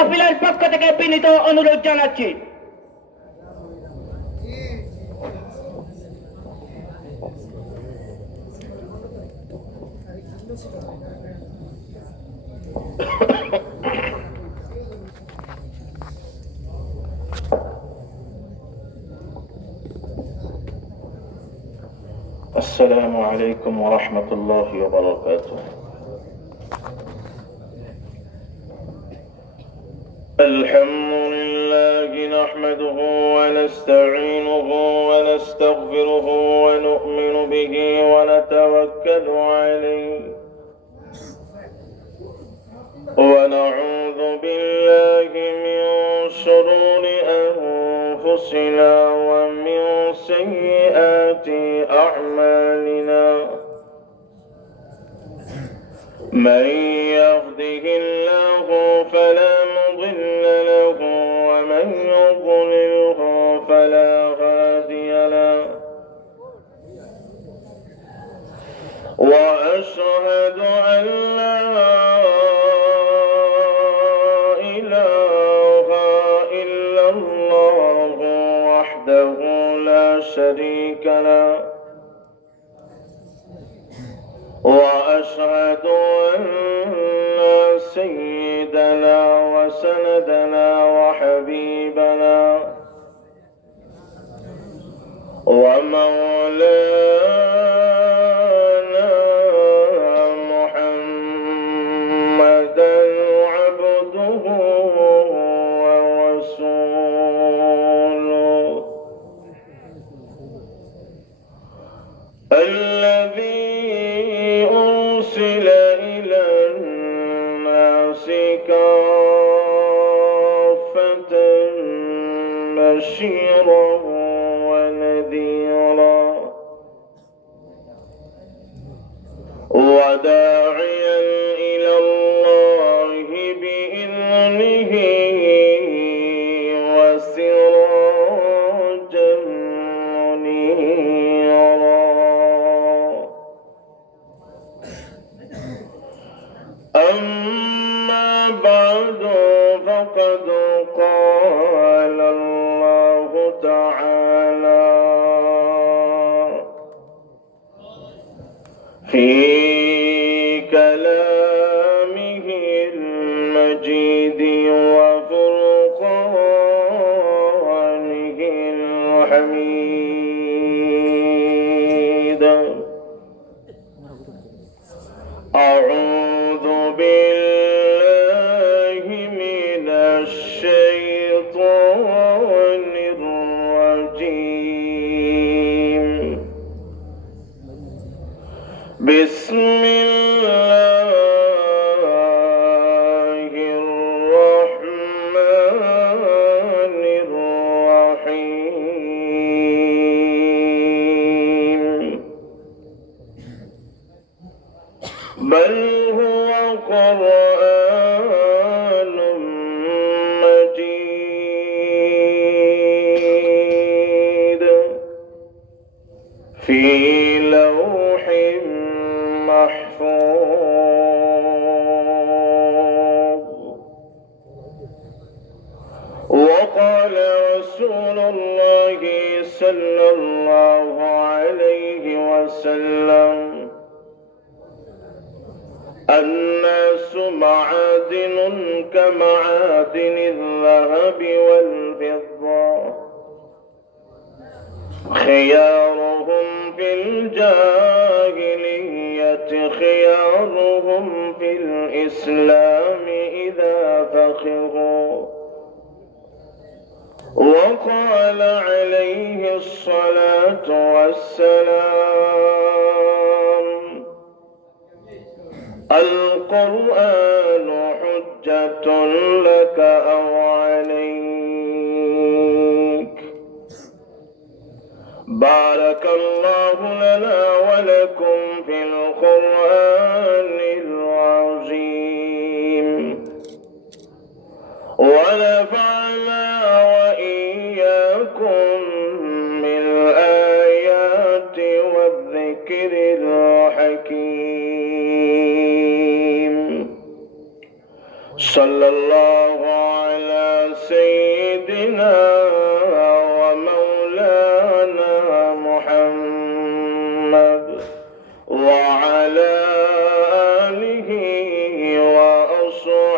কাফিলার পক্ষ থেকে বিনীত অনুরোধ জানাচ্ছি। السلام عليكم ورحمة الله وبركاته. الحمد لله نحمده ونستعينه ونستغفره ونؤمن به ونتوكل عليه ونعوذ بالله من شرور أنفسنا ومن سيئات أعمالنا من يهده الله فلا مضل له ومن يضلله فلا هادي له وأشهد أن لا إله إلا الله وحده لا شريك له وأشهد أن سيدنا وسندنا وحبيبنا ومولانا محمدا عبده ورسوله الذي أرسل إلى الناس كافة بشيرا ونذيرا وداعيا إلى الله بإذنه وسراجا منيرا. أما بعد فقد قال الله تعالى في كلامه المجيد وفرقانه الحميد أعوذ بالله من الشيطان الرجيم. بسم الله الرحمن الرحيم. بل هو قرآن مجيد في لوح محفوظ. وقال رسول الله صلى الله عليه وسلم الناس معادن كمعادن الذهب والفضة خيارهم في الجاهلية خيارهم في الإسلام إذا فقهوا. وقال عليه الصلاة والسلام القرآن حجة لك أو عليك. بارك الله لنا ولكم في القرآن العظيم ونفعنا وإياكم بالآيات والذكر الحكيم. صلى الله سيدنا ومولانا محمد وعلى آله وأصحابه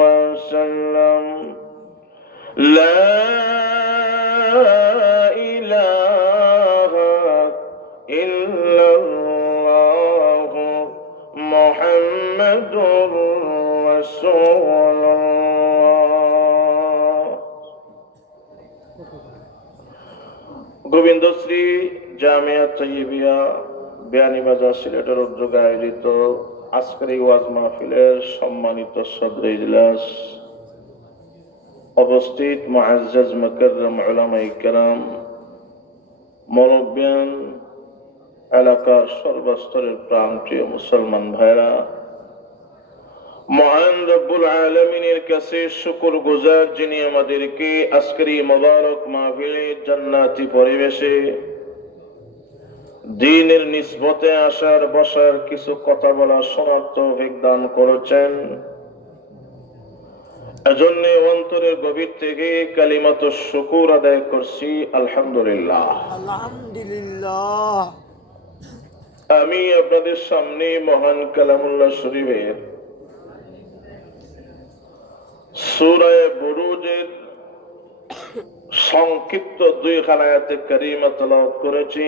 وسلم. لا إله إلا الله محمد رسول الله. গোবিন্দশ্রী জামিয়া তৈয়বিয়া বিয়ানীবাজার সিলেটের উদ্যোগে আয়োজিত আজকের এই ওয়াজ মাহফিলের সম্মানিত সদর ইজলাস, উপস্থিত মুআজ্জাজ মুকাররম উলামায়ে কেরাম, মুরব্বিয়ান, এলাকার সর্বস্তরের প্রাণপ্রিয় মুসলমান ভাইরা, মহান রব্বুল আলামিনের কাছে শুকর গুজার যিনি আমাদেরকে আজকের এই মোবারক মাহফিলে জান্নাতি পরিবেশে দ্বীনের নিসবতে আসার বসার কিছু কথা বলা শোনার তৌফিক দান করেছেন। এজন্য অন্তরের গভীর থেকে কালিমাত শুকুর আদায় করছি, আলহামদুলিল্লাহ। আলহামদুলিল্লাহ। আমি আপনাদের সামনে মহান কালামুল্লাহ শরীফের সূরা বুরুজের সংক্ষিপ্ত 2 আয়াতে কারিমা তেলাওয়াত করেছি।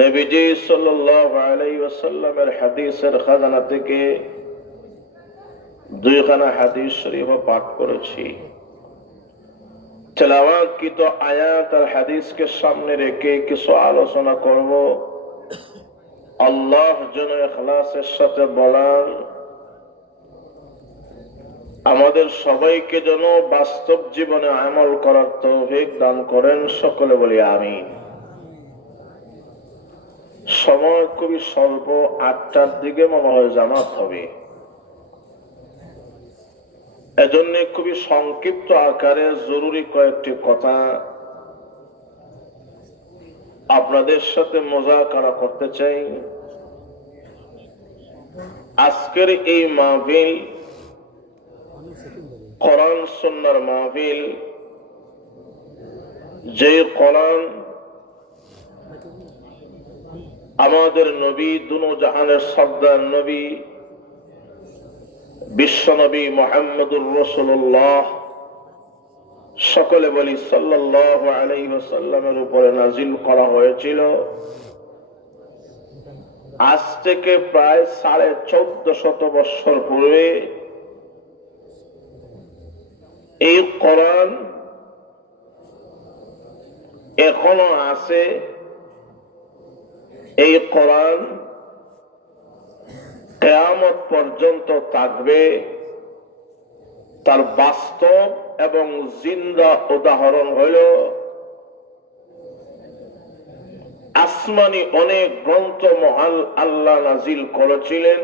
নবীজি সাল্লাল্লাহু আলাইহি ওয়াসাল্লামের হাদিসের খাজানা থেকে 2 হাদিস শরীফ পাঠ করেছি। তেলাওয়াতকৃত আয়াত আর হাদিসকে সামনে রেখে কিছু আলোচনা করব। আল্লাহ যেন ইখলাসের সাথে বলার, আমাদের সবাইকে যেন বাস্তব জীবনে আমল করার তৌফিক দান করেন। সকলে বলি আমিন। সময় খুবই স্বল্প, 8টার দিকে মনে হয় জামাত হবে, এজন্য খুবই সংক্ষিপ্ত আকারে জরুরি কয়েকটি কথা আপনাদের সাথে মুযাকারা করতে চাই। আজকের এই মাহফিল কোরআন সুন্নাহর মাহফিল। যে কোরআন আমাদের নবী, দুনো জাহানের সরদার নবী বিশ্ব নবী মুহাম্মদুর রাসূলুল্লাহ, সকলে বলি সাল্লাল্লাহু আলাইহি ওয়াসাল্লামের উপরে নাজিল করা হয়েছিল আজ থেকে প্রায় 1450 বছর পূর্বে। এই কোরআন এখনো আছে। এই কোরআন কিয়ামত পর্যন্ত থাকবে। তার বাস্তব এবং জিন্দা উদাহরণ হইল আসমানি অনেক গ্রন্থ মহান আল্লাহ নাজিল করেছিলেন,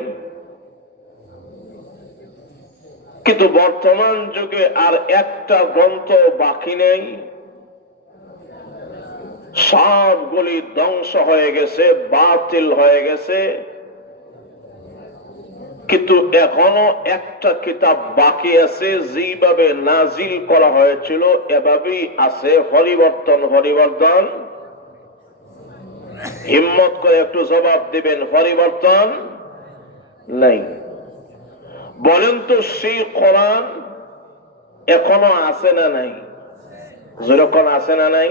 কিন্তু বর্তমান যুগে আর একটা গ্রন্থ বাকি নেই। সবগুলি ধ্বংস হয়ে গেছে, বাতিল হয়ে গেছে, কিন্তু এখনো একটা কিতাব বাকি আছে, যেভাবে নাজিল করা হয়েছিল এভাবেই আছে। পরিবর্তন হিম্মত করে একটু জবাব দিবেন, পরিবর্তন নাই। বলেন তো সেই কোরআন এখনো আছে না নাই? যেরকম আছে না নাই?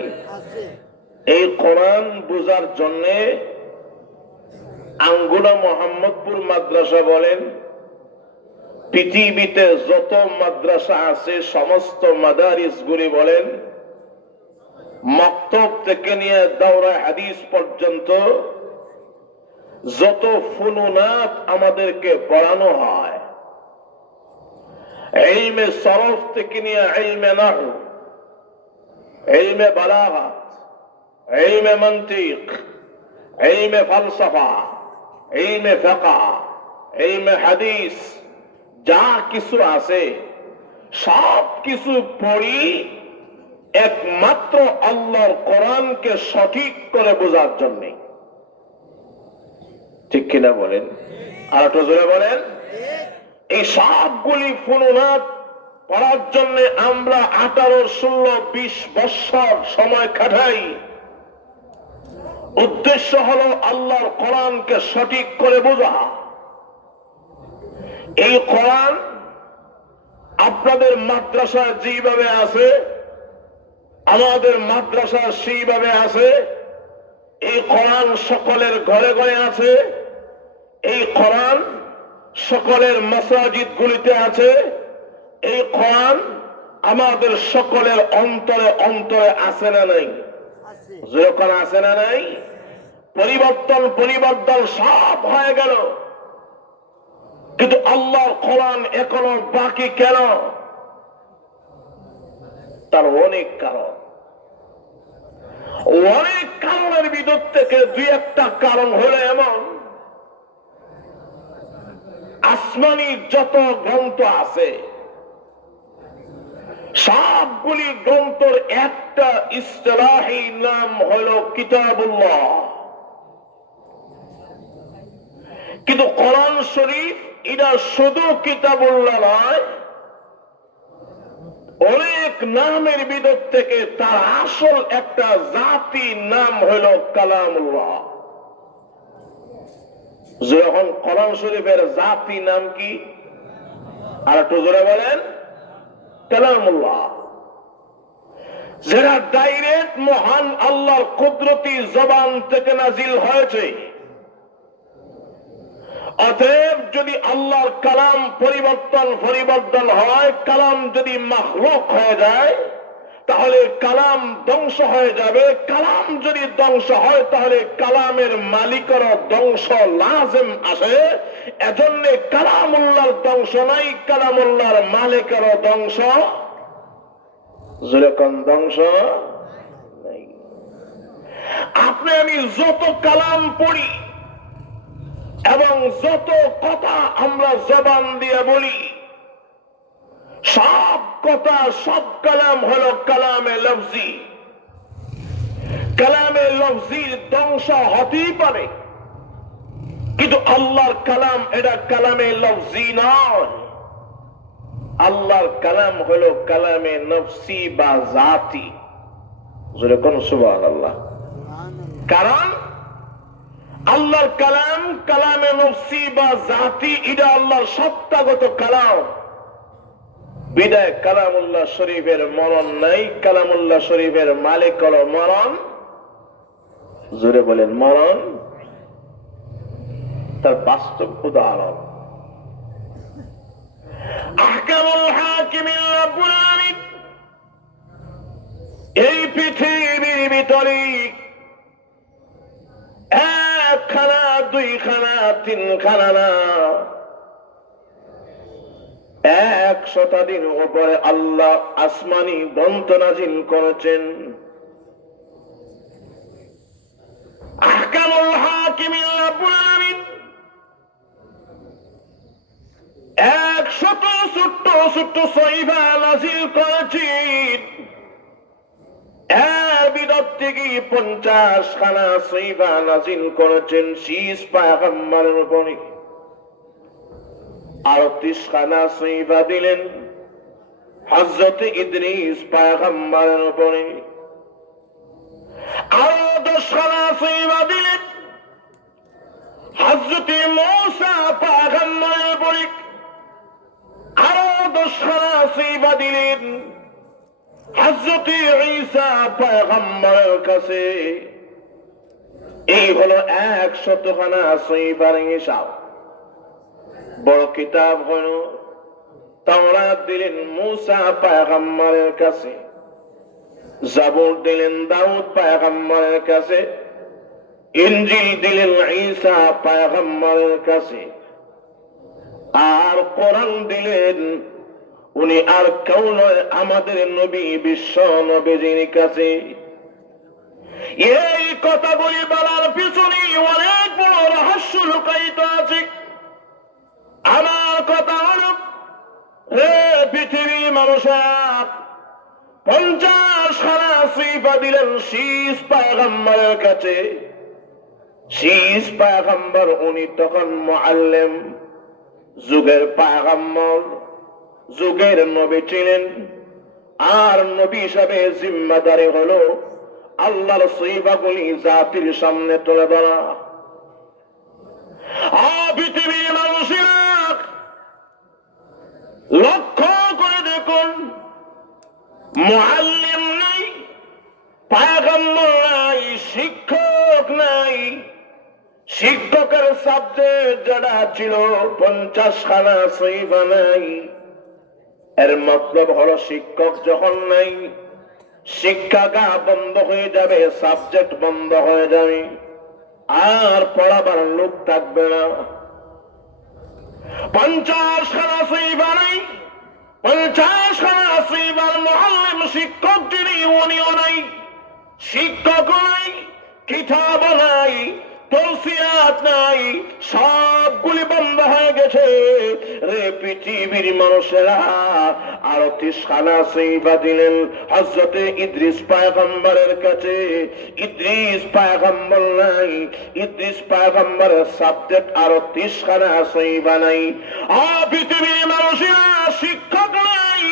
এই কোরআন বুঝার জন্য আঙ্গুরা মোহাম্মদপুর মাদ্রাসা বলেন, পৃথিবীতে যত মাদ্রাসা আছে সমস্ত মাদারিস গুলি বলেন, মক্তব থেকে নিয়ে দাওরা হাদিস পর্যন্ত যত ফুনুনাত আমাদেরকে পড়ানো হয়, ইলমে সরফ থেকে নিয়ে ইলমে নাহু, ইলমে বালাগাত, ইলমে মানতিক, ইলমে ফালসাফা, ইলমে ফিকহ, ইলমে হাদিস, যা কিছু আছে সব কিছু পড়ি একমাত্র আল্লাহর কোরআনকে সঠিক করে বোঝার জন্য। ঠিক কিনা বলেন? আর একটু জোরে বলেন। এই সবগুলি ফুনুনাত পড়ার জন্য আমরা 18, 16, 20 বছর সময় কাটাই। উদ্দেশ্য হলো আল্লাহর কোরআনকে সঠিক করে বোঝা। এই কোরআন আপনাদের মাদ্রাসায় যেভাবে আছে, আমাদের মাদ্রাসা সেইভাবে আছে। এই কোরআন সকলের ঘরে ঘরে আছে। এই কোরআন সকলের মাসাজিদ গুলিতে আছে। এই কোরআন আমাদের সকলের অন্তরে অন্তরে আছে না নাই? যেরকম আছে না নাই? পরিবর্তন সব হয়ে গেল, কিন্তু আল্লাহর কোরআন এখনো বাকি কেন? তার অনেক কারণ। অনেক কারণের ভিতর থেকে 2-1টা কারণ হলো এমন, আসমানি যত গ্রন্থ আছে সবগুলি গ্রন্থের একটা ইসতিলাহি নাম হলো কিতাবুল্লাহ। কিন্তু কোরআন শরীফ এটা শুধু কিতাবুল্লাহ নয়, অনেক নামের ভিতর থেকে তার আসল একটা জাতি নাম হলো কালামুল্লাহ। যখন কোরআন শরীফের জাতি নাম কি? আর একটু জোরে বলেন, কালামুল্লাহ। যেটা ডাইরেক্ট মহান আল্লাহর কুদরতি জবান থেকে নাজিল হয়েছে। অতএব যদি আল্লাহর কালাম পরিবর্তন হয়, কালাম যদি মাখলুক হয়ে যায়, তাহলে কালাম ধ্বংস হয়ে যাবে। কালাম যদি ধ্বংস হয়, তাহলে কালামের মালিকেরও ধ্বংস লাজেম আসে। এজন্য কালামুল্লাহর ধ্বংস নাই, কালামুল্লাহর মালিকেরও ধ্বংস, যেরকম ধ্বংস নাই। আপনি আমি যত কালাম পড়ি এবং যত কথা আমরা জবান দিয়ে বলি, সব কথা, সব কালাম হলো কালামে লফজি। কালামে লফজির ধ্বংস হতেই পারে, কিন্তু আল্লাহর কালাম এটা কালামে লফজি নয়। আল্লাহর কালাম হলো কালামে নফসি বা জাতি। যেরকম সুবহানাল্লাহ। কারণ আল্লাহর কালাম কালামে নফসি বা জাতি, এটা আল্লাহর সত্তাগত কালাম। বিদায় কালামুল্লাহ শরীফের মরণ নাই। কালামুল্লাহ শরীফের মালিক হলো মরণ। জোরে বলেন মরণ। তার বাস্তব উদাহরণ আহকামুল হাকিমিন রাব্বুল আলামিন এই পৃথিবীর ভিতরে 1 খানা 2 খানা 3 খানা না, 1 শতাধিক উপরে আল্লাহ আসমানি গ্রন্থ নাজিল করেছেন। আহকামুল হাকিমিন রাব্বুল আলামিন 100 ছোট্ট ছোট্ট সহিফা নাজিল করেছেন। এর ভিতর থেকে 50 খানা সহিফা নাজিল করেছেন শীষ পয়গম্বরের উপরে। আর 30 খানা সহিফা দিলেন হযরত ইদ্রিস পয়গম্বরের উপরে। আর 10 খানা সহিফা দিলেন হযরত মূসা পয়গম্বরের উপরে। আরো 10 খানা সহিফা দিলেন হযরত ঈসা পয়গম্বরের কাছে। এই হলো 100 খানা সহিফার হিসাব। বড় কিতাব হলো তাওরাত দিলেন মূসা পয়গম্বরের কাছে, জাবুর দিলেন দাউদ পয়গম্বরের কাছে, ইনজিল দিলেন ঈসা পয়গম্বরের কাছে, আর কোরআন দিলেন উনি আর কেউ নয় আমাদের নবী বিশ্ব নবীজির কাছে। এই কথাগুলি বলার পিছনে অনেক বড় রহস্য লুকায়িত আছে। আমার কথা হল, হে পৃথিবীর মানুষেরা, 50 খানা সহিফা দিলেন শীষ পয়গম্বরের কাছে। শীষ পয়গম্বর উনি তখন মুআল্লিম, যুগের পয়গম্বর, যুগের নবী ছিলেন। আর নবী হিসাবে জিম্মাদারি হলো আল্লাহর সিফাতগুলি জাতির সামনে তুলে ধরা। পৃথিবীর মানুষেরা লক্ষ্য করে দেখুন, মুআল্লিম নাই, পয়গম্বর নাই, শিক্ষক নাই। শিক্ষকের সাবজেক্ট যারা ছিল 50 খানা সহিফা নাই। এর মতলব হলো শিক্ষক যখন নাই, শিক্ষাগার বন্ধ হয়ে যাবে, সাবজেক্ট বন্ধ হয়ে যাবে, আর পড়াবার লোক থাকবে না। 50 খানা সহিফা নাই, 50 খানা সহিফার মুআল্লিম শিক্ষক যিনি উনিও নাই, শিক্ষক নাই, কিতাব নাই, তৌসিয়াত নাই, সবগুলি বন্ধ হয়ে গেছে। রে পৃথিবীর মানুষেরা আরো 30 খানা সহিফা দিলেন হযরতে ইদ্রিস পয়গম্বরের কাছে। ইদ্রিস পয়গম্বর নাই, ইদ্রিস পয়গম্বরের সাবজেক্ট আরো 30 খানা সহিফা নাই। পৃথিবীর মানুষেরা শিক্ষক নাই,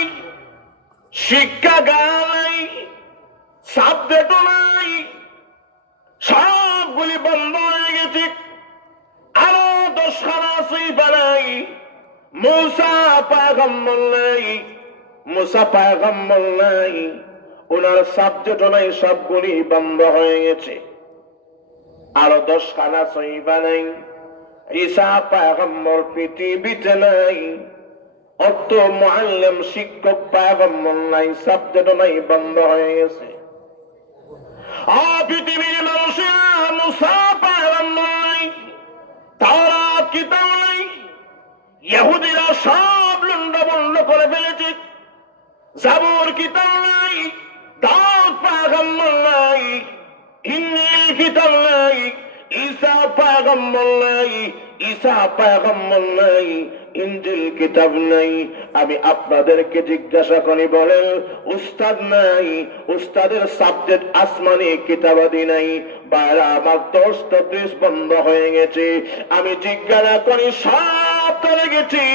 শিক্ষাগার নাই, সাবজেক্ট নাই, সবগুলি বন্ধ হয়ে গেছে। আরো 10 খানা সহিফা নাই। মুসা পয়গম্বর নাই, মুসা পয়গম্বর নাই, ওনার সাবজেক্ট নাই, সবগুলি বন্ধ হয়ে গেছে। আরো 10 খানা সহিফা নাই। ঈসা পয়গম্বর পৃথিবীতে নাই। অত মুআল্লিম শিক্ষক পয়গম্বর নাই, সাবজেক্ট নাই, বন্ধ হয়ে গেছে। পৃথিবীর মানুষেরা মুসা পয়গম্বর নাই, তাওরাত কিতাব নাই, ইহুদিরা সব লন্ডভন্ড করে ফেলেছে। জাবুর কিতাব নাই, দাউদ পয়গম্বর নাই, ইনজিল কিতাব নাই, ঈসা পয়গম্বর নাই, ঈসা পয়গম্বর নাই, ইনজিল কিতাব নাই। আমি আপনাদেরকে জিজ্ঞাসা করি, বলেন উস্তাদ নাই, উস্তাদের সাবজেক্ট আসমানি কিতাবাদি নাই। বাইরে আমার 10-30 বন্ধ হয়ে গেছে। আমি জিজ্ঞাসা করি, সব করে গেছি,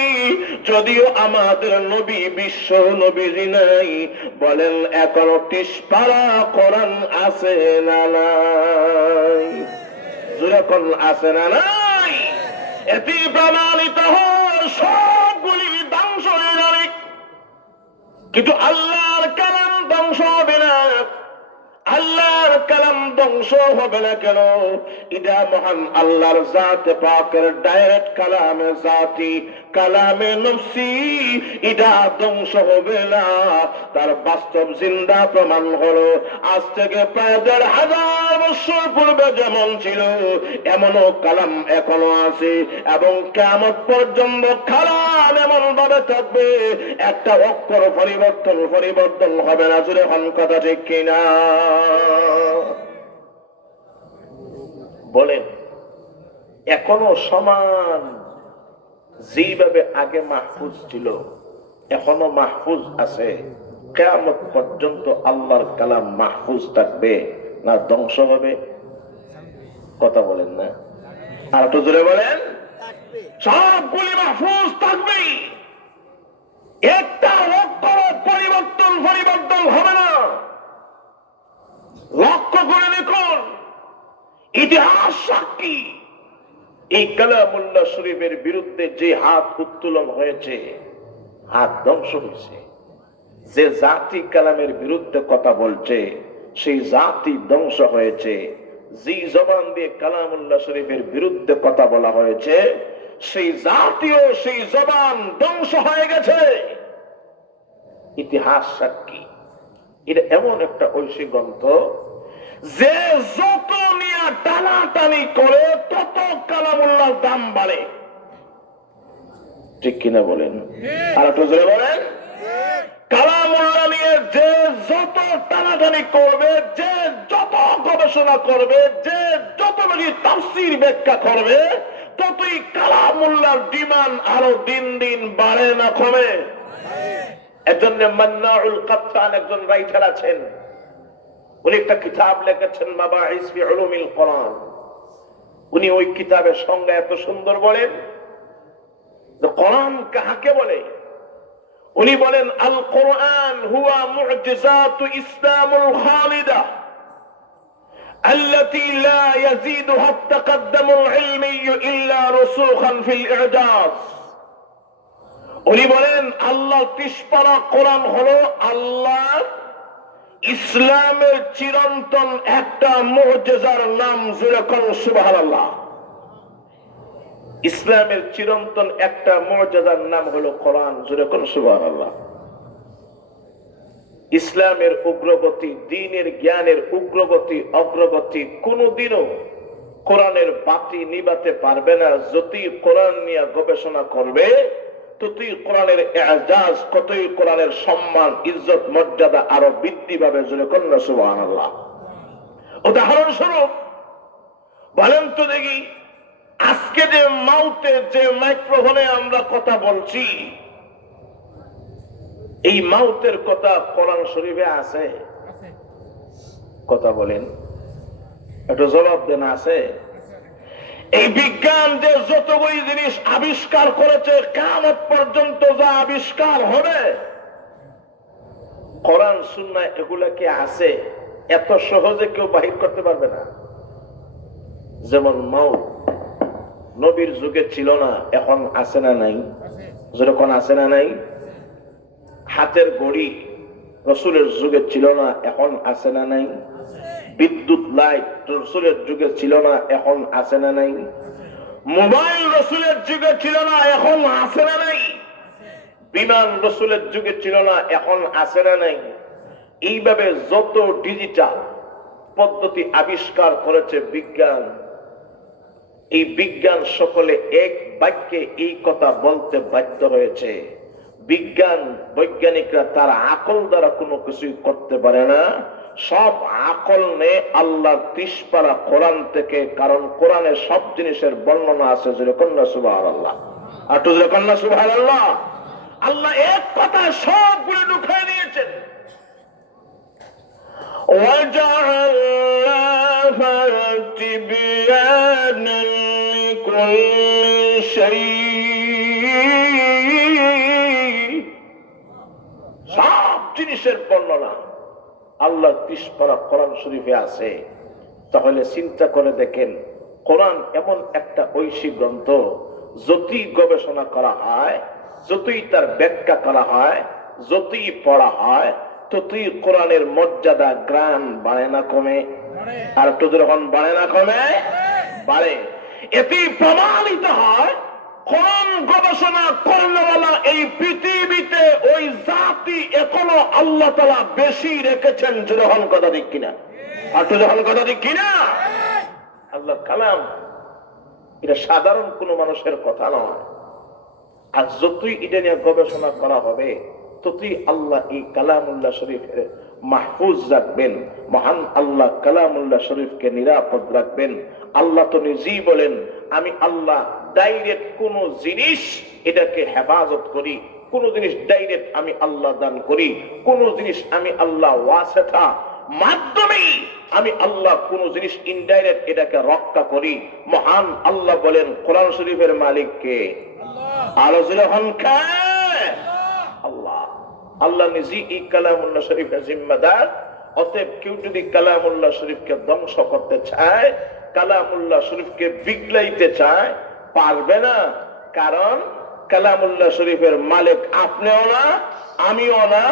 যদিও আমাদের নবী বিশ্ব নবীজি নাই। বলেন এখনো 30 পারা কোরআন আছে না নাই? যখন আছে না নাই, এটি প্রমাণিত হয় সবগুলি ধ্বংস হয়ে যাবে, কিন্তু আল্লাহর কালাম ধ্বংস হবে না। আল্লাহর কালাম ধ্বংস হবে না কেন? এটা মহান আল্লাহর জাতে পাকের ডাইরেক্ট কালামে জাতি, কালামে নফসি, এটা ধ্বংস হবে না। তার বাস্তব জিন্দা প্রমাণ হলো আজ থেকে প্রায় 1500 বছর পূর্বে যেমন ছিল এমনও কালাম এখনো আছে, এবং কিয়ামত পর্যন্ত কালাম এমন ভাবে থাকবে, একটা অক্ষর পরিবর্তন হবে না। জুড়ে হন কথা ঠিক কিনা? বলেন এখনো সমান যেভাবে আগে মাহফুজ ছিল এখনো মাহফুজ আছে, কিয়ামত পর্যন্ত আল্লাহর কালাম মাহফুজ থাকবে না ধ্বংস হবে? কথা বলেন না, আর একটু জোরে বলেন। সবগুলি মাহফুজ থাকবে, একটা অক্ষর পরিবর্তন হবে না। লক্ষ্য করে দেখুন, ইতিহাস সাক্ষী এই কালামুল্লাহ শরীফের বিরুদ্ধে যে হাত উত্তোলন হয়েছে, হাত ধ্বংস হয়েছে। যে জাতি কালামের বিরুদ্ধে কথা বলছে সেই জাতি ধ্বংস হয়েছে। যে জবান দিয়ে কালামুল্লাহ শরীফের বিরুদ্ধে কথা বলা হয়েছে সেই জাতীয় সেই জবান ধ্বংস হয়ে গেছে। ইতিহাস সাক্ষী। এটা এমন একটা ঐশী গ্রন্থ যে যত নিয়ে টানাটানি করে তত কালামুল্লাহর দাম বাড়ে। ঠিক কিনা বলেন? আর একটু জোরে বলেন। কালামুল্লাহ নিয়ে যে যত টানাটানি করবে, যে যত গবেষণা করবে, যে যত বেশি তাফসীর ব্যাখ্যা করবে, ততই কালামুল্লাহর ডিমান্ড আরো দিন দিন বাড়ে না কমে? এজন্য মান্নাউল কাত্তান একজন রাইটার আছেন, উনি একটা কিতাব লিখেছেন মাবাহিস ফি উলুমিল কোরআন। উনি ওই কিতাবের সংজ্ঞা এত সুন্দর বলেন কোরআন কাকে বলে? উনি বলেন আল কোরআন হুয়া মুজিজাতু ইসলামুল খালিদা التي لا يزيدها التقدم العلمي إلا رسوخا في الإعجاز। উনি বলেন আল্লাহ 30 পারা কোরআন হলো আল্লাহ ইসলামের চিরন্তন একটা মুজিজার নাম, যেরকম সুবহানাল্লাহ। ইসলামের চিরন্তন একটা মুজিজার নাম হলো কোরআন, যেরকম সুবহানাল্লাহ। ইসলামের উগ্রগতি, দ্বীনের জ্ঞানের উগ্রগতি, অগ্রগতি কোনদিনও কোরআনের বাতি নিবাতে পারবে না। যতই কোরআন নিয়ে গবেষণা করবে, ততই কোরআনের এজাজ, কতই কোরআনের সম্মান, ইজ্জত, মর্যাদা আরো বৃদ্ধি পাবে। যেরকম সুবহানাল্লাহ। উদাহরণস্বরূপ বলেন তো দেখি, আজকে যে মাউতে, যে মাইক্রোফোনে আমরা কথা বলছি, এই মাউতের কথা কোরআন শরীফে আছে? কথা বলেন, একটু জবাব দেন। আছে? এই বিজ্ঞান যে যতগুলি জিনিস আবিষ্কার করেছে, কিয়ামত পর্যন্ত যা আবিষ্কার হবে, কোরআন সুন্নাহ এগুলা কি আছে? এত সহজে কেউ বাহির করতে পারবে না। যেমন মাউত নবীর যুগে ছিল না, এখন আছে না নাই? যেরকম আছে না নাই? হাতের ঘড়ি রসুলের যুগে ছিল না, এখন আছে না নাই? বিদ্যুৎ লাইট রসুলের যুগে ছিল না, এখন আছে না নাই? মোবাইল রসুলের যুগে ছিল না, এখন আছে না নাই? বিমান রসুলের যুগে ছিল না, এখন আছে না নাই? এইভাবে যত ডিজিটাল পদ্ধতি আবিষ্কার করেছে বিজ্ঞান, এই বিজ্ঞান সকলে এক বাক্যে এই কথা বলতে বাধ্য হয়েছে, বিজ্ঞান বৈজ্ঞানিকরা তার আকল দ্বারা কোনো কিছুই করতে পারে না। সব আকল নেই আল্লাহর 30 পারা কোরআন থেকে, কারণ কোরআনে সব জিনিসের বর্ণনা আছে। যেরকম সুবহানাল্লাহ। আর তো যেরকম সুবহানাল্লাহ। আল্লাহ এক কথা সবগুলো ঢুকিয়ে দিয়েছেন। وَجَعَلْنَاهَا تِبْيَانًا لِكُلِّ شَيْءٍ। সব জিনিসের বর্ণনা আল্লাহ 30 পারা কোরআন শরীফে আছে। তাহলে চিন্তা করে দেখেন, কোরআন এমন একটা ঐশী গ্রন্থ, যতই গবেষণা করা হয়, যতই তার ব্যাখ্যা করা হয়, যতই পড়া হয়, ততই কোরআনের মর্যাদা গ্রান বাড়ে না কমে? আর একটু যখন বাড়ে না কমে? বাড়ে। এতেই প্রমাণিত হয় কোরআন গবেষণা করনেওয়ালা এই পৃথিবীতে ওই জাতি এখনো আল্লাহ তাআলা বেশি রেখেছেন। যখন কথা ঠিক কিনা? আর তো যখন কথা ঠিক কিনা? আল্লাহ কালাম এটা সাধারণ কোনো মানুষের কথা নয়। আর যতই এটা নিয়ে গবেষণা করা হবে, ততই আল্লাহ এই কালামুল্লাহ শরীফের মাহফুজ রাখবেন। মহান আল্লাহ কালামুল্লাহ শরীফকে নিরাপদ রাখবেন। আল্লাহ তো নিজেই বলেন, আমি আল্লাহ ডাইরেক্ট কোন জিনিস এটাকে হেফাজত করি, কোন জিনিস ডাইরেক্ট আমি আল্লাহ দান করি, কোন জিনিস আমি আল্লাহ ওয়াসিতা মাধ্যমেই আমি আল্লাহ কোন জিনিস ইনডাইরেক্ট এটাকে রক্ষা করি। মহান আল্লাহ বলেন, কোরআন শরীফের মালিক কে? আরো যখন আল্লাহ। আল্লাহ নিজেই এই কালামুল্লাহ শরীফের জিম্মাদার। অতএব কেউ যদি কালামুল্লাহ শরীফকে ধ্বংস করতে চায়, কালামুল্লাহ শরীফকে বিগলাইতে চায়, পারবে না। কারণ কালামুল্লাহ শরীফের মালিক আপনিও না, আমিও না।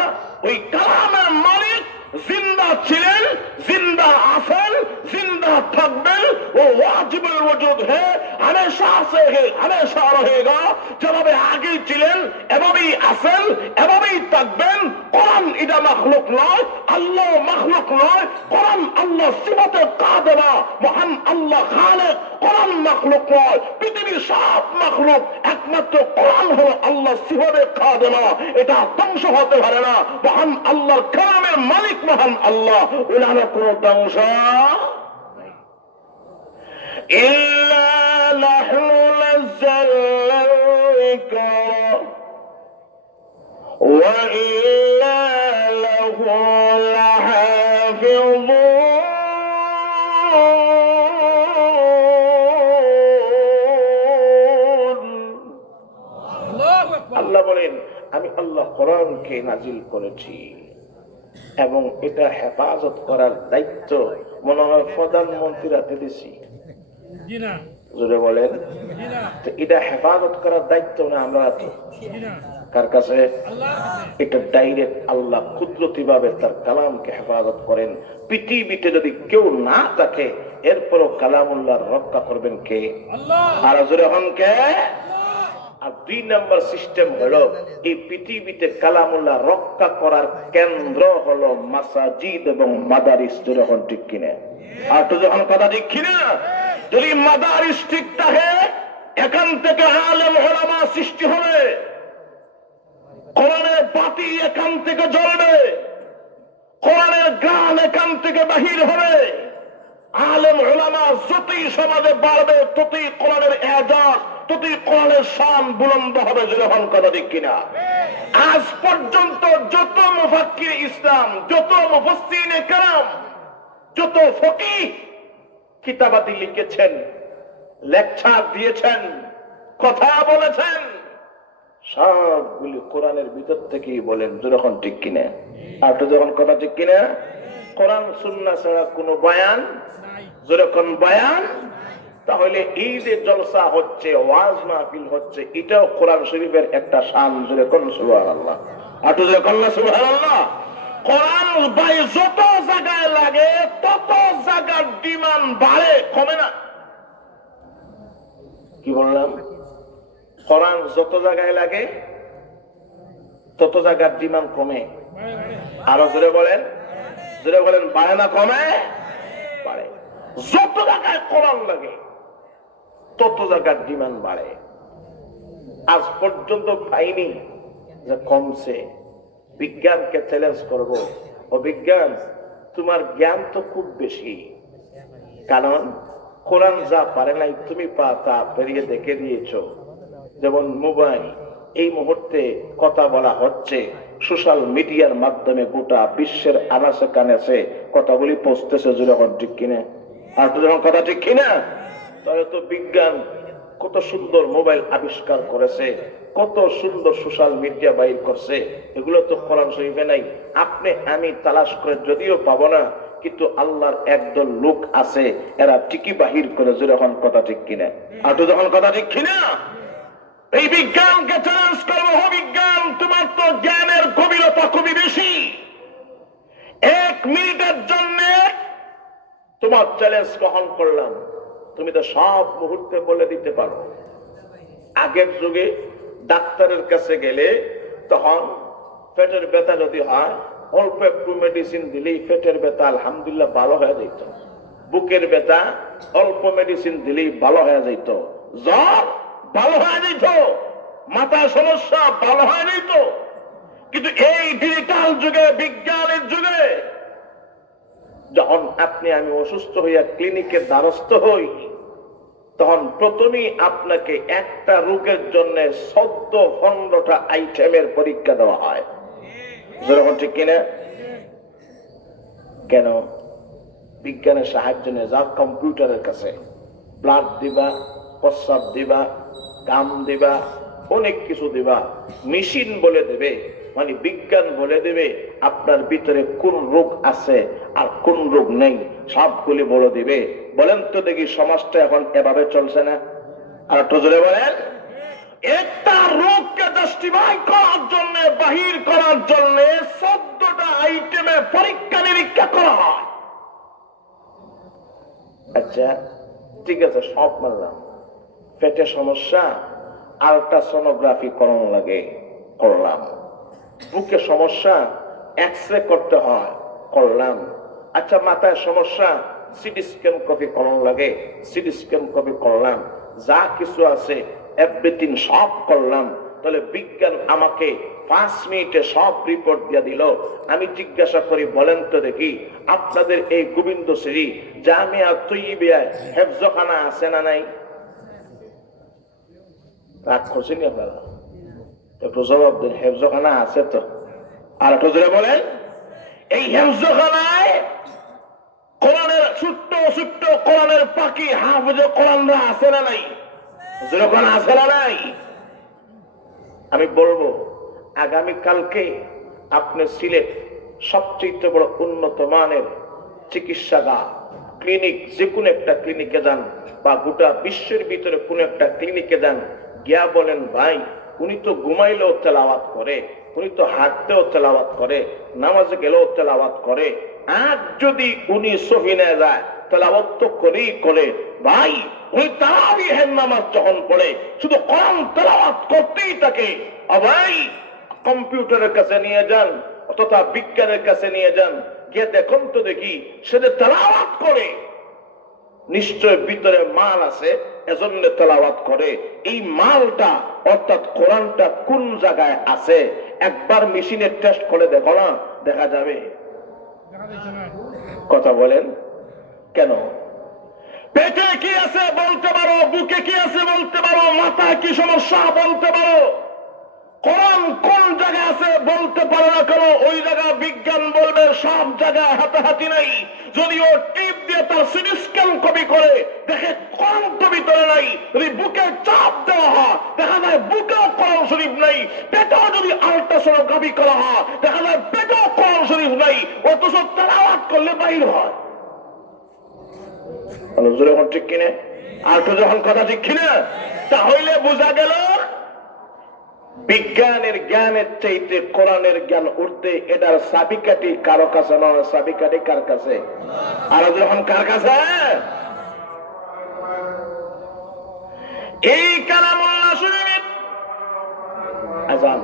ওই কালামের মালিক জিন্দা ছিলেন, জিন্দা আছেন, জিন্দা থাকবেন। ও ওয়াজিবুল ওজুদ হে, হমেশা से है, हमेशा रहेगा। যেভাবে আগে ছিলেন এভাবেই আছেন, এভাবেই থাকবেন। কোরআন এটা মাখলুক নয়, আল্লাহ মাখলুক নয়। কোরআন আল্লাহ সিফাতে কাদেমা, মহান আল্লাহ খালেক। কোরআন মাখলুক নয়, পৃথিবীর সব মাখলুক, একমাত্র কোরআন হলো আল্লাহ সিফাতে কাদেমা। এটা ধ্বংস হতে পারে না। মহান আল্লাহর কালামের মালিক মহান আল্লাহ, ওনার কোনো ধ্বংস ইল্লা নাহনু নাযালনা যিকরা ওয়া ইল্লা লাহু লাহাফিযুন। আল্লাহ বলেন আমি আল্লাহ কোরআনকে নাজিল করেছি এবং এটা হেফাজত করার দায়িত্ব মনে হয় প্রধানমন্ত্রীর হাতে দিছি। জোরে বলেন, তো এটা হেফাজত করার দায়িত্ব না আমরা হাতে? কার কাছে? এটা ডাইরেক্ট আল্লাহ কুদরতি ভাবে তার কালামকে হেফাজত করেন। পৃথিবীতে যদি কেউ না থাকে এরপরও কালামুল্লাহর রক্ষা করবেন কে? আর জোরে হন কে? আর 2 নম্বর সিস্টেম হলো এই পৃথিবীতে কালামুল্লাহ রক্ষা করার কেন্দ্র হলো মাসাজিদ এবং মাদারিস। জোরে হন ঠিক কিনা? আর তো যখন কথা ঠিক কিনা, যদি মাদারিস ঠিক থাকে এখান থেকে আলেম ওলামা সৃষ্টি হবে, কোরআনের বাতি এখান থেকে জ্বলবে, কোরআনের গান এখান থেকে বাহির হবে। আলেম ওলামা যতই সমাজে বাড়বে ততই কোরআনের এজাজ, ততই কোরআনের শান বুলন্দ হবে। যখন কথা ঠিক কিনা? আজ পর্যন্ত যত মুফাক্কির ইসলাম, যত মুফাসসিরিনে কেরাম, যত ফকিহ কিতাবাদি লিখেছেন, লেকচার দিয়েছেন, কথা বলেছেন, সবগুলি কোরআনের ভিতর থেকেই বলেন। যখন ঠিক কিনা? আর তো যখন কথা ঠিক কিনা? কোরআন সুন্নাহ ছাড়া কোনো বয়ান, যখন বয়ান, তাহলে এই যে জলসা হচ্ছে, ওয়াজ মাহফিল হচ্ছে, এটাও কোরআন শরীফের একটা শান। জোরে কোন সুবহানাল্লাহ। আর তো যখন না সুবহানাল্লাহ। কোরআন ভাই যত জায়গায় লাগে তত জায়গার ডিমান্ড বাড়ে, কমে না। কি বললাম? কোরআন যত জায়গায় লাগে তত জায়গার ডিমান্ড কমে। আরো জোরে বলেন, জোরে বলেন, বাড়ে না কমে? বাড়ে। যত জায়গায় কোরআন লাগে তত জায়গার ডিমান্ড বাড়ে। আজ পর্যন্ত পাইনি যে কমছে। বিজ্ঞানকে চ্যালেঞ্জ করব, ও বিজ্ঞান তোমার জ্ঞান তো খুব বেশি, কারণ কোরআন যা পারে নাই তুমি তা পেরিয়ে দেখে দিয়েছ। যেমন মোবাইল, এই মুহূর্তে কথা বলা হচ্ছে সোশ্যাল মিডিয়ার মাধ্যমে গোটা বিশ্বের আনাচে কানাচে কথাগুলি পৌঁছতেছে। যখন ঠিক কিনা? আর তো যখন কথা ঠিক কিনা? তাহলে তো বিজ্ঞান কত সুন্দর মোবাইল আবিষ্কার করেছে, কত সুন্দর সোশ্যাল মিডিয়া বাইর করছে, এগুলো তো কোরআন শরীফে নাই। আপনি আমি তালাশ করে যদিও পাবো না, কিন্তু আল্লাহর একদল লোক আছে এরা ঠিকই বাহির করে। যখন কথা ঠিক কিনা? আর তো যখন কথা ঠিক কিনা? এই বিজ্ঞানকে চ্যালেঞ্জ করবো, বিজ্ঞান তোমার তো জ্ঞানের গভীরতা খুবই বেশি। 1 মিনিটের জন্য তোমার চ্যালেঞ্জ গ্রহণ করলাম, তুমি তো সব মুহূর্তে বলে দিতে পারো। আগের যুগে ডাক্তারের কাছে গেলে তখন পেটের ব্যথা যদি হয় অল্প একটু মেডিসিন দিলেই পেটের ব্যথা আলহামদুলিল্লাহ ভালো হয়ে যেত। বুকের ব্যথা অল্প মেডিসিন দিলেই ভালো হয়ে যেত। জ্বর ভালো হয়ে যেত, মাথার সমস্যা ভালো হয়ে যেত। কিন্তু এই ডিজিটাল যুগে, বিজ্ঞানের যুগে, যখন আপনি আমি অসুস্থ হইয়া ক্লিনিকের দ্বারস্থ হই, তখন প্রথমেই আপনাকে একটা রোগের জন্য 14-15টা আইটেমের পরীক্ষা দেওয়া হয়। যেরকম ঠিক কিনা? কেন? বিজ্ঞানের সাহায্য নিয়ে যা কম্পিউটারের কাছে ব্লাড দিবা, প্রস্রাব দিবা, গাম দিবা, অনেক কিছু দিবা, মেশিন বলে দেবে, মানে বিজ্ঞান বলে দেবে আপনার ভিতরে কোন রোগ আছে আর কোন রোগ নেই, সবগুলি বলে দিবে। বলেন তো দেখি সমাজটা এখন এভাবে চলছে না? আর একটু জোরে বলেন। একটা রোগকে জাস্টিফাই করার জন্য, বাহির করার জন্য 14টা আইটেমে পরীক্ষা নিরীক্ষা করা হয়। আচ্ছা ঠিক আছে, সব মানলাম। পেটে সমস্যা, আল্ট্রাসোনোগ্রাফি করানো লাগে, করলাম। বুকে সমস্যা, এক্সরে করতে হয়, করলাম। আচ্ছা মাথায় সমস্যা, সিটি স্ক্যান কপি করানো লাগে, সিটি স্ক্যান কপি করলাম। যা কিছু আছে এভরিথিং সব করলাম। তাহলে বিজ্ঞান আমাকে 5 মিনিটে সব রিপোর্ট দিয়ে দিল। আমি জিজ্ঞাসা করি, বলেন তো দেখি আপনাদের এই গোবিন্দ শ্রী জামিয়া তৈয়িবায় হেফজখানা আছে না নাই? রাগ করছেন আপনারা? একটু জবাব দেন, হেফজখানা আছে তো? আর একটু জোরে বলেন। এই হেফজখানায় কোরআনের ছোট্ট ছোট্ট কোরআনের পাখি হাফেজে কোরআনরা আছে না নাই? যেরকম আছে না নাই? আমি বলবো আগামী কালকে আপনি সিলেট সবচেয়ে বড় উন্নত মানের চিকিৎসাগার ক্লিনিক, যে কোনো একটা ক্লিনিকে যান বা গোটা বিশ্বের ভিতরে কোন একটা ক্লিনিকে যান, গিয়া বলেন ভাই উনি তো ঘুমাইলেও তেলাওয়াত করে, উনি তো হাঁটতেও তেলাওয়াত করে, নামাজে গেলেও তেলাওয়াত করে, আর যদি উনি সহিনে যায় তেলাওয়াত তো করেই করে। ভাই উনি তারাবিহের নামাজ যখন পড়ে শুধু কোরআন তেলাওয়াত করতেই থাকে। ভাই কম্পিউটারের কাছে নিয়ে যান অথবা বিজ্ঞানের কাছে নিয়ে যান, গিয়ে দেখুন তো দেখি সে যে তেলাওয়াত করে, নিশ্চয় ভিতরে মাল আছে, এজন্য তেলাওয়াত করে। এই মালটা অর্থাৎ কোরআনটা কোন জায়গায় আছে একবার মেশিনে টেস্ট করে দেখো না, দেখা যাবে। কথা বলেন কেন? পেটে কি আছে বলতে পারো, বুকে কি আছে বলতে পারো, মাথায় কি সমস্যা বলতে পারো, কোরআন কোন জায়গায় আছে বলতে পারো না কেন? ওই জায়গা বিজ্ঞান বলবে সব জায়গায় হাতাহাতি নাই। যদিও টিপ দিয়ে তার সিটি স্ক্যান কপি করে দেখে কোরআন তো ভিতরে নাই, যদি বুকে চাপ দেওয়া হয় দেখা যায় বুকেও কোরআন শরীফ নাই, পেটেও যদি আল্ট্রাসোনোগ্রাফি করা হয় দেখা যায় পেটেও কোরআন শরীফ নাই, অথচ তেলাওয়াত করলে বাইর হয়। ঠিক কিনে আল্ট্রা যখন কথা ঠিক কিনা, তাহলে বোঝা গেল বিজ্ঞানের জ্ঞানের চাইতে কোরআনের জ্ঞান উঠতে এটার চাবিকাঠি কারো কাছে নয়, চাবিকাঠি কার কাছে? আর যখন কার কাছে? এই কালামুল্লাহ শরীফ আযান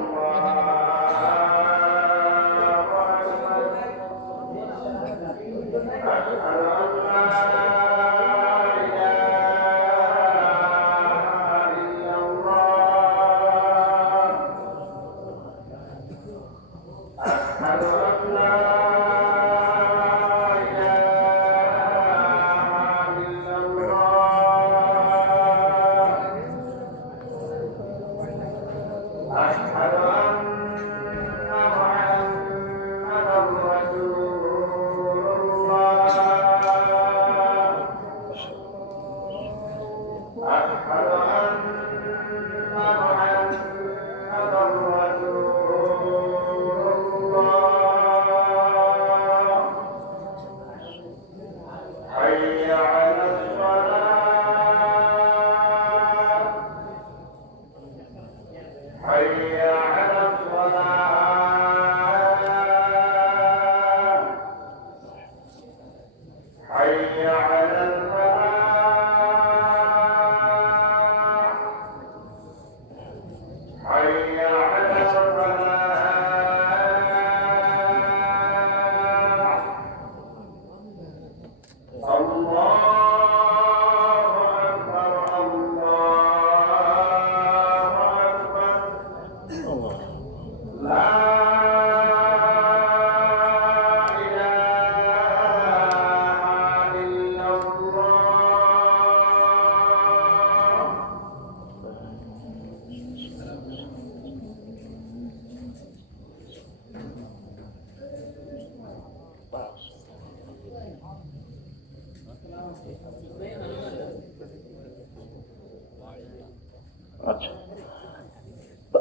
আচ্ছা,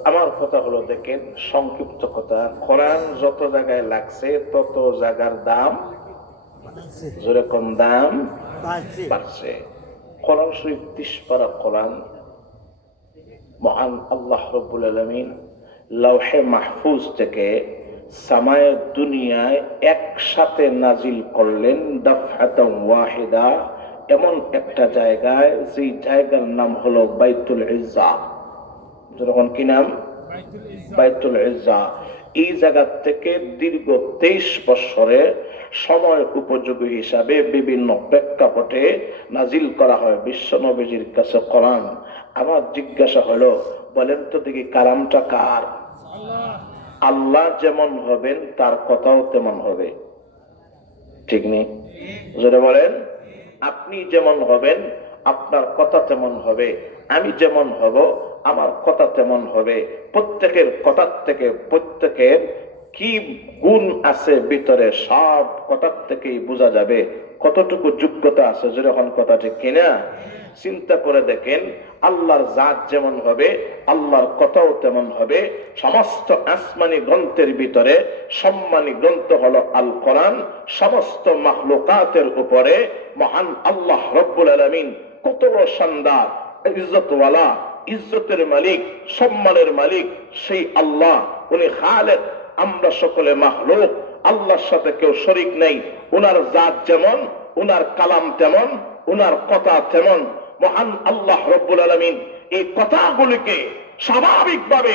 আমার কথা হলো দেখেন সংক্ষিপ্ত কথা, কোরআন যত জায়গায় লাগছে তত জায়গার দাম যেরকম দাম বাড়ছে। কোরআন শরীফ 30 পারা কোরআন মহান আল্লাহ রাব্বুল আলামিন লৌহে মাহফুজ থেকে সামায়ে দুনিয়ায় একসাথে নাজিল করলেন দাফআতান ওয়াহিদা, এমন একটা জায়গায় যে জায়গার নাম হলো বাইতুল ইজ্জা। যখন কি নাম? বাইতুল ইজ্জা। এই জায়গা থেকে দীর্ঘ 23 বছরে সময় উপযোগী হিসাবে বিভিন্ন প্রেক্ষাপটে নাজিল করা হয় বিশ্ব নবীজির কাছে কোরআন। আমার জিজ্ঞাসা হলো, বলেন তো দেখি কালামটা কার? আল্লাহ যেমন হবেন তার কথাও তেমন হবে, ঠিক নেই? যেটা বলেন আপনি যেমন হবেন আপনার কথা তেমন হবে, আমি যেমন হব আমার কথা তেমন হবে। প্রত্যেকের কথার থেকে প্রত্যেকের কি গুণ আছে ভিতরে সব কথার থেকেই বোঝা যাবে কতটুকু যোগ্যতা আছে যখন কথা ঠিক কিনা? চিন্তা করে দেখেন, আল্লাহর জাত যেমন হবে আল্লাহর কথাও তেমন হবে। সমস্ত আসমানি গ্রন্থের ভিতরে সম্মানী গ্রন্থ হলো আল কোরআন। সমস্ত মাখলুকাতের উপরে মহান আল্লাহ রব্বুল আলামিন কত বড় শানদার, ইজ্জতওয়ালা, ইজ্জতের মালিক, সম্মানের মালিক সেই আল্লাহ। উনি খালেক, আমরা সকলে মাখলুক। আল্লাহর সাথে কেউ শরীক নেই। উনার জাত যেমন, উনার কালাম তেমন, উনার কথা তেমন। মহান আল্লাহ রব্বুল আলামিন এই কথাগুলিকে স্বাভাবিকভাবে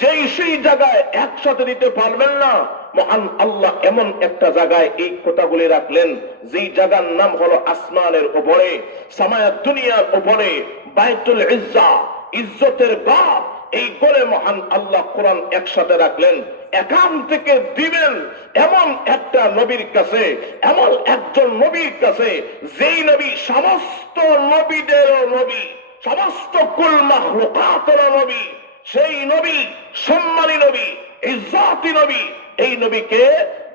যেই সেই জায়গায় একসাথে দিতে পারবেন না। মহান আল্লাহ এমন একটা জায়গায় এই কথাগুলি রাখলেন, যেই জায়গার নাম হলো আসমানের উপরে, সামায়াত দুনিয়ার উপরে, বাইতুল ইজ্জা, ইজ্জতের বাপ। এই করে মহান আল্লাহ কোরআন একসাথে রাখলেন। এখান থেকে দিবেন এমন একটা নবীর কাছে, এমন একজন নবীর কাছে, যেই নবী সমস্ত নবীদেরও নবী, সমস্ত কুল মাখলুকাতেরও নবী। সেই নবী সম্মানী নবী, ইজ্জতি নবী। এই নবীকে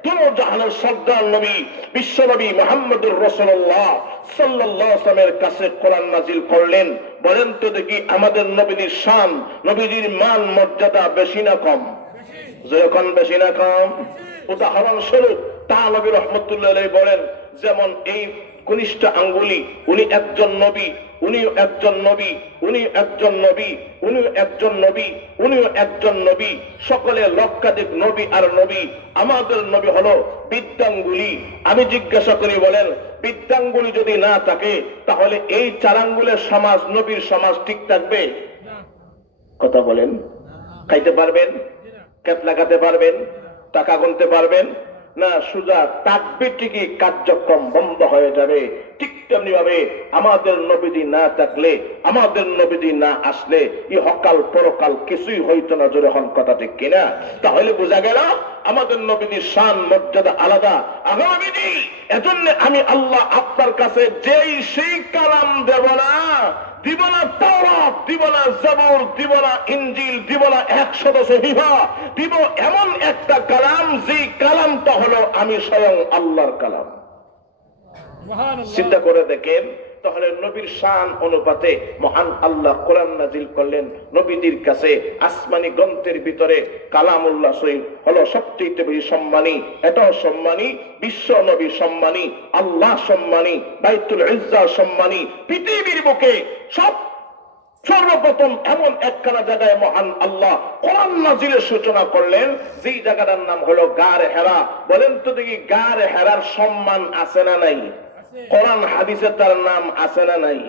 দুজাহানের সর্দার নবী বিশ্ব নবী মুহাম্মদুর রাসূলুল্লাহ সাল্লাল্লাহু আলাইহি ওয়াসাল্লামের কাছে কোরআন নাজিল করলেন। বলেন তো দেখি, আমাদের নবীর শান, নবীর মান মর্যাদা বেশি না কম? যখন বেশি না কম? উদাহরণস্বরূপ তা নবী রহমতুল্লাহ আলাইহি বলেন, যেমন এই কনিষ্ঠ আঙ্গুলি, উনি একজন নবী, উনিও একজন নবী, উনিও একজন নবী, উনিও একজন নবী, উনিও একজন নবী। সকলে লক্ষাধিক নবী আর নবী। আমাদের নবী হলো বৃদ্ধাঙ্গুলি। আমি জিজ্ঞাসা করি, বলেন বৃদ্ধাঙ্গুলি যদি না থাকে তাহলে এই চার আঙ্গুলের সমাজ, নবীর সমাজ ঠিক থাকবে? কথা বলেন। খাইতে পারবেন? ক্যাপ লাগাতে পারবেন? টাকা গুনতে পারবেন না? সুজা থাকবে ঠিকই, কার্যক্রম বন্ধ হয়ে যাবে। ঠিক তেমনি ভাবে আমাদের নবীজি না থাকলে, আমাদের নবীজি না আসলে ইহকাল পরকাল কিছুই হইতো না। জোরে হন কথা ঠিক কিনা? তাহলে বোঝা গেল আমাদের নবীজির শান মর্যাদা আলাদা। নবীজি, এজন্য আমি আল্লাহ আপনার কাছে যেই সেই কালাম দেব না, দিব না তাওরাত, দিব না জাবুর, দিব না ইনজিল, দিব না 100 সহিফা, দিব এমন একটা কালাম, যে কালামটা হলো আমি স্বয়ং আল্লাহর কালাম। চিন্তা করে দেখেন, তাহলে নবীর শান অনুপাতে মহান আল্লাহ কোরআন নাজিল করলেন নবীদের কাছে। আসমানি গ্রন্থের ভিতরে কালামুল্লাহ শরীফ হলো সবচেয়ে বেশি সম্মানী। এটাও সম্মানী, বিশ্ব নবী সম্মানী, আল্লাহ সম্মানী, বাইতুল ইজ্জা সম্মানী। পৃথিবীর বুকে সর্বপ্রথম এমন একখানা জায়গায় মহান আল্লাহ কোরআন নাজিলের সূচনা করলেন, যেই জায়গাটার নাম হলো গারে হেরা। বলেন তো দেখি, গারে হেরার সম্মান আছে না নাই? কোরআন হাদিসে তার নাম আছে না নাই?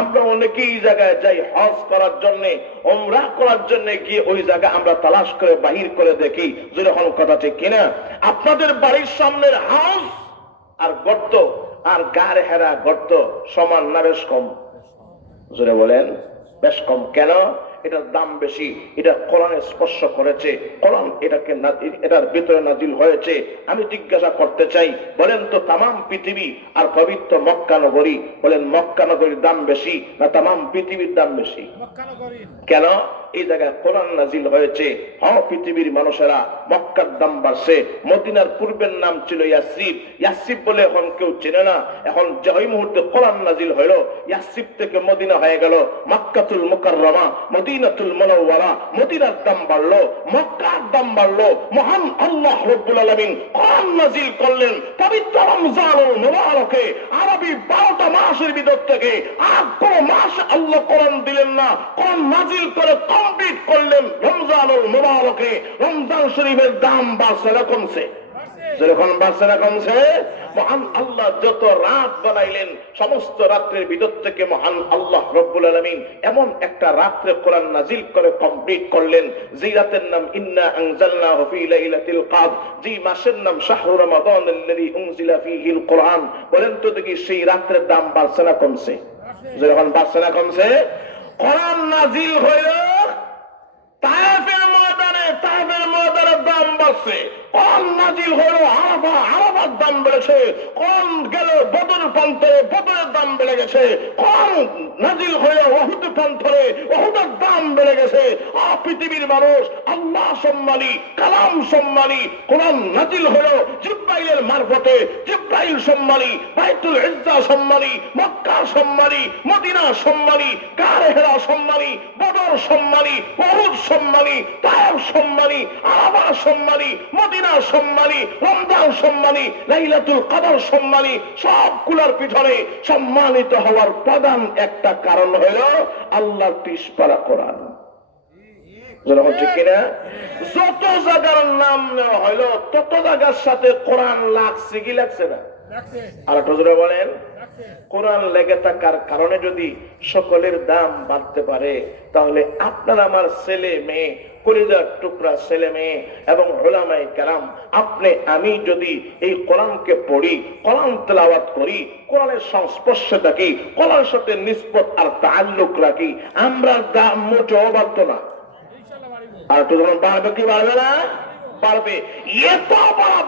আমরা অনেকেই জায়গায় যাই হজ করার জন্য, উমরাহ করার জন্য, গিয়ে ওই জায়গা আমরা তালাশ করে বাহির করে দেখি। যখন কথা ঠিক কিনা? আপনাদের বাড়ির সামনের হাউস আর গর্ত আর গারে হেরা গর্ত সমান না বেশ কম? জোরে বলেন। বেশ কম। কেন? এটার দাম বেশি। এটা কোরআনে স্পর্শ করেছে, কোরআন এটাকে এটার ভিতরে নাজিল হয়েছে। আমি জিজ্ঞাসা করতে চাই, বলেন তো তামাম পৃথিবী আর পবিত্র মক্কা নগরী, বলেন মক্কা নগরীর দাম বেশি না তামাম পৃথিবীর দাম বেশি? কেন? এই জায়গায় কোরআন নাজিল হয়েছে। পৃথিবীর মানুষেরা মক্কার দাম বাড়ছে। মদিনার পূর্বের নাম ছিল ইয়াসরিব। ইয়াসরিব বলে এখন কেউ চেনে না। এখন যে ওই মুহূর্তে কোরআন নাজিল হলো, ইয়াসরিব থেকে মদিনা হয়ে গেল মক্কাতুল মুকাররমা, মদিনাতুল মুনাওয়ারা। মদিনার দাম বাড়লো, মক্কার দাম বাড়লো। মহান আল্লাহ রব্বুল আলামিন কোরআন নাজিল করলেন পবিত্র রমজানুল মুবারকে। আরবি 12টা মাসের ভিতর থেকে আর কোন মাস আল্লাহ কোরআন দিলেন না। কোরআন নাজিল করে কমপ্লিট করলেন রমজানুল মুবারকে। রমজান শরীফের দাম বাড়ছে না কমছে? যখন বাড়ছে না কমছে? মহান আল্লাহ যত রাত বানাইলেন, সমস্ত রাত্রের ভিতর থেকে মহান আল্লাহ রব্বুল আলামিন এমন একটা রাত্রে কোরআন নাজিল করে কমপ্লিট করলেন, যে রাতের নাম ইন্না আনজালনাহু ফি লাইলাতিল কদর, যে মাসের নাম শাহরু রমাদান আল্লাযী উনজিলা ফীহিল কুরআন। বলেন তো দেখি, সেই রাতের দাম বাড়ছে না কমছে? যখন বাড়ছে না কমছে? কোরআন নাজিল হইল তায়েফের ময়দানে, তায়েফের ময়দানের দাম বাড়ছে। কোরআন নাজিল হলো আরাফার দাম বেড়েছে, কোরআন গেল বদর প্রান্তরে, বদরের দাম বেড়ে গেছে, কোরআন নাজিল হয়ে ওহুদ প্রান্তরে, ওহুদের দাম বেড়ে গেছে। পৃথিবীর মানুষ আল্লাহ সম্মানী, কালাম সম্মানী, কোরআন নাজিল হলো জিব্রাইলের মারফতে, জিব্রাইল সম্মানী, বাইতুল ইজ্জা সম্মানী, মক্কা সম্মানী, মদিনা সম্মানী, গারে হেরা সম্মানী, বদর সম্মানী, ওহুদ সম্মানী, তায়েফ সম্মানী, আরাফা সম্মানী, মদিনা সম্মানী, রমজান সম্মানী, লাইলাতুল কদর সম্মানী। সবগুলোর পিছনে সম্মানিত হওয়ার প্রধান একটা কারণ হলো আল্লাহর 30 পারা কোরআন। ঠিক কিনা? যত জায়গার নাম নেওয়া হইলো তত জায়গার সাথে কোরআন লাগছে কি লাগছে না? আর একটু জোরে বলেন। কোরআন লেগে থাকার কারণে যদি সকলের দাম বাড়তে পারে, তাহলে আপনার আমার ছেলে মেয়ে, কলিজার টুকরা ছেলে মেয়ে এবং উলামায়ে কেরাম, আপনি আমি যদি এই কোরআনকে পড়ি, কোরআন তেলাওয়াত করি, কোরআনের সংস্পর্শে থাকি, কোরআনের সাথে নিসবত আর তাআল্লুক রাখি, আমরা দাম মোটেও বাড়তো না। আর একটু যখন বাড়বে কি বাড়বে না? বাড়বে। এত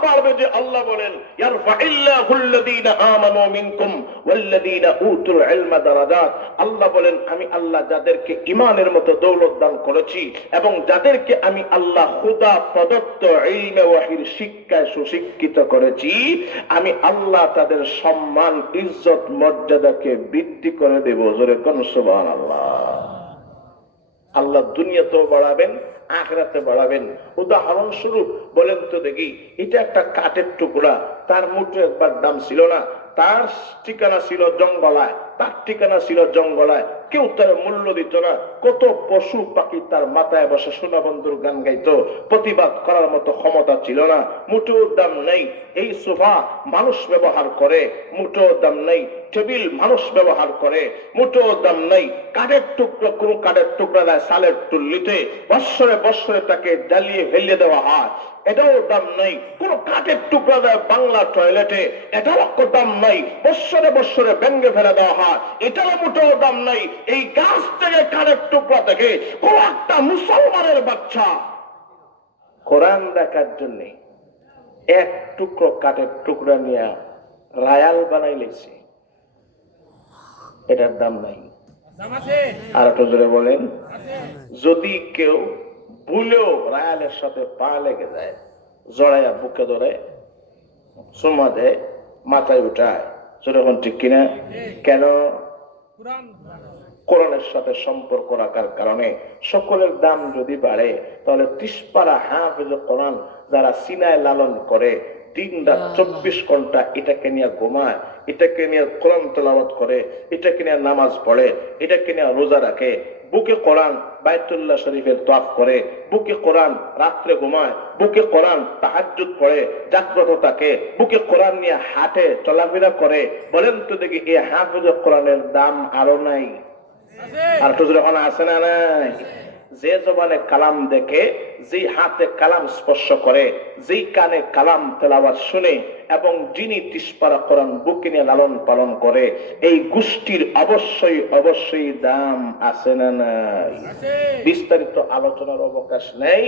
বাড়বে যে আল্লাহ বলেন ইয়ারফাইল্লাহুল্লাযীনা আমানু মিনকুম ওয়াল্লাযীনা উতুল ইলমা দারাজাত। আল্লাহ বলেন আমি আল্লাহ যাদেরকে ঈমানের মতো দৌলত দান করেছি এবং যাদেরকে আমি আল্লাহ খোদা প্রদত্ত ইলমে ওয়াহির শিক্ষায় সুশিক্ষিত করেছি, আমি আল্লাহ তাদের সম্মান, ইজ্জত, মর্যাদাকে বৃদ্ধি করে দেব। জোরে কোন সুবহানাল্লাহ। আল্লাহ দুনিয়াতেও বাড়াবেন, আখিরাতে বাড়াবেন। উদাহরণস্বরূপ বলেন তো দেখি, এটা একটা কাঠের টুকরা, তার মুঠো একবার দাম ছিল না, তার ঠিকানা ছিল জঙ্গলায়, তার ঠিকানা ছিল জঙ্গলায়, কেউ তার মূল্য দিত না। কত পশু পাখি তার মাথায় বসে সোনা বন্ধুর গান গাইতো, প্রতিবাদ করার মতো ক্ষমতা ছিল না। মুঠোর দাম নেই। এই সোফা মানুষ ব্যবহার করে, মুঠোর দাম নেই। টেবিল মানুষ ব্যবহার করে, মুঠোর দাম নেই। কাঠের টুকরো, কোন কাঠের টুকরা দেয় সালের টুল্লিতে, বৎসরে বৎসরে তাকে জ্বালিয়ে ফেলিয়ে দেওয়া হয়, এটাও দাম নেই। কোন কাঠের টুকরা দেয় বাংলা টয়লেটে, এটারও দাম নাই, বৎসরে বৎসরে ব্যঙ্গে ফেলে দেওয়া হয়, এটারও মোটেও দাম নাই। এই গাছ থেকে, কাঠের টুকরা থেকে কোন একটা মুসলমানের বাচ্চা কোরআন দেখার জন্য এক টুকরো কাঠের টুকরা নিয়ে রায়াল বানাই লেছে, এটার দাম নাই। আর একটু জোরে বলেন। যদি কেউ ভুলেও রায়ালের সাথে পা লেগে যায়, জড়াইয়া বুকে ধরে, চুমা দেয়, মাথায় উঠায়, যখন ঠিক কিনা? কেন? কোরআনের সাথে সম্পর্ক রাখার কারণে সকলের দাম যদি বাড়ে, তাহলে 30 পারা হাফেজ কোরআন যারা সিনায় লালন করে, দিন রাত 24 ঘন্টা এটাকে নিয়ে ঘুমায়, এটাকে নিয়ে কোরআন তেলাওয়াত করে, এটাকে নিয়ে নামাজ পড়ে, এটাকে নিয়ে রোজা রাখে, বুকে কোরআন বাইতুল্লাহ শরীফের তওয়াফ করে, বুকে কোরআন রাত্রে ঘুমায়, বুকে কোরআন তাহাজ্জুদ পড়ে, জাগ্রত থাকে, বুকে কোরআন নিয়ে হাঁটে, চলাফেরা করে, বলেন তো দেখি এই হাফেজ কোরআনের দাম আরো নাই? আর তো যখন আছে না নাই? যে জবানে কালাম দেখে, যেই হাতে কালাম স্পর্শ করে, যেই কানে কালাম তেলাওয়াত শুনে এবং যিনি 30 পারা কোরআন বুকে নিয়ে লালন পালন করে, এই গোষ্ঠীর অবশ্যই অবশ্যই দাম আছে না নাই? বিস্তারিত আলোচনার অবকাশ নেই,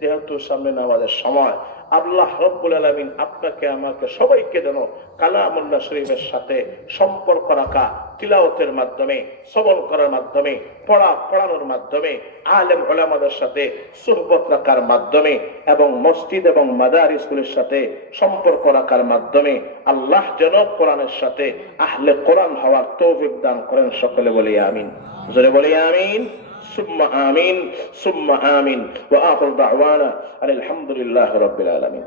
যেহেতু সামনে নামাজের সময়। আল্লাহ রাব্বুল আলামিন আপনাকে আমাকে সবাইকে যেন কালামুল্লাহ শরীফের সাথে সম্পর্ক রাখা, তিলাওয়াতের মাধ্যমে, শ্রবণ করার মাধ্যমে, পড়ানোর মাধ্যমে, আলেম উলামাদের সাথে সুহবত রাখার মাধ্যমে এবং মসজিদ এবং মাদারিসগুলোর সাথে সম্পর্ক রাখার মাধ্যমে আল্লাহ যেন কোরআনের সাথে আহলে কোরআন হওয়ার তৌফিক দান করেন। সকলে বলি আমিন। জোরে বলি আমিন। সুম্মা আমিন, সুম্মা আমিন। ওয়া আখিরু দাওয়ানা আলহামদুলিল্লাহি রাব্বিল আলামিন।